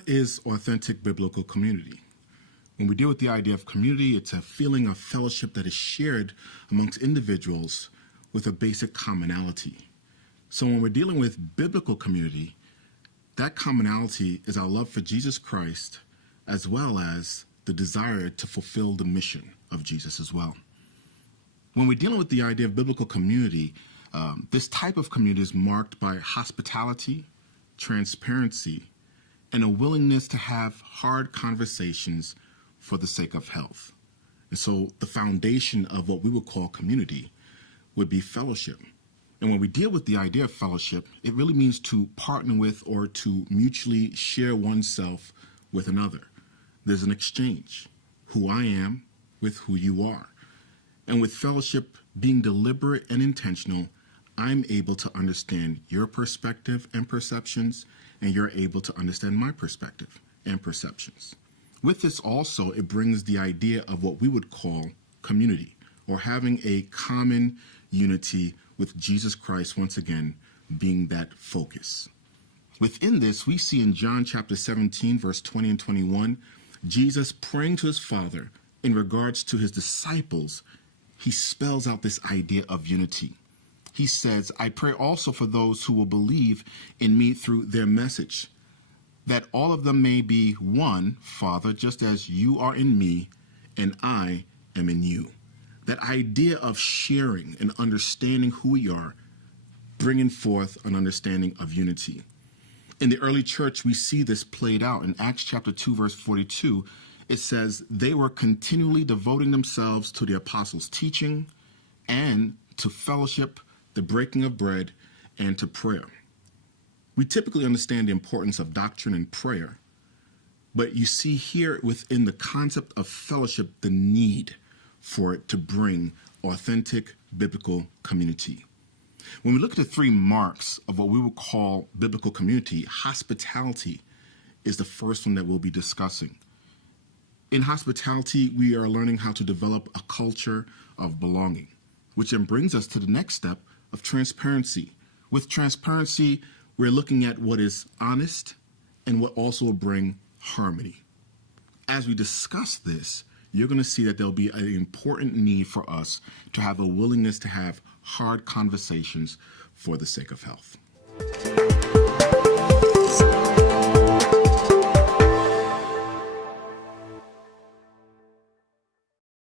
what is authentic biblical community? When we deal with the idea of community, it's a feeling of fellowship that is shared amongst individuals with a basic commonality. So when we're dealing with biblical community, that commonality is our love for Jesus Christ, as well as the desire to fulfill the mission of Jesus as well. When we're dealing with the idea of biblical community, this type of community is marked by hospitality, transparency, and a willingness to have hard conversations for the sake of health. And so the foundation of what we would call community would be fellowship. And when we deal with the idea of fellowship, it really means to partner with or to mutually share oneself with another. There's an exchange, who I am with who you are. And with fellowship being deliberate and intentional, I'm able to understand your perspective and perceptions, and you're able to understand my perspective and perceptions. With this also, it brings the idea of what we would call community, or having a common unity with Jesus Christ, once again, being that focus. Within this, we see in John chapter 17, verse 20 and 21, Jesus praying to his Father in regards to his disciples. He spells out this idea of unity. He says, I pray also for those who will believe in me through their message, that all of them may be one, Father, just as you are in me and I am in you. That idea of sharing and understanding who we are, bringing forth an understanding of unity. In the early church, we see this played out. In Acts chapter 2, verse 42, it says, they were continually devoting themselves to the apostles' teaching and to fellowship, the breaking of bread, and to prayer. We typically understand the importance of doctrine and prayer, but you see here within the concept of fellowship the need for it to bring authentic biblical community. When we look at the three marks of what we would call biblical community, hospitality is the first one that we'll be discussing. In hospitality, we are learning how to develop a culture of belonging, which then brings us to the next step of transparency. With transparency, we're looking at what is honest and what also will bring harmony. As we discuss this, you're going to see that there'll be an important need for us to have a willingness to have hard conversations for the sake of health.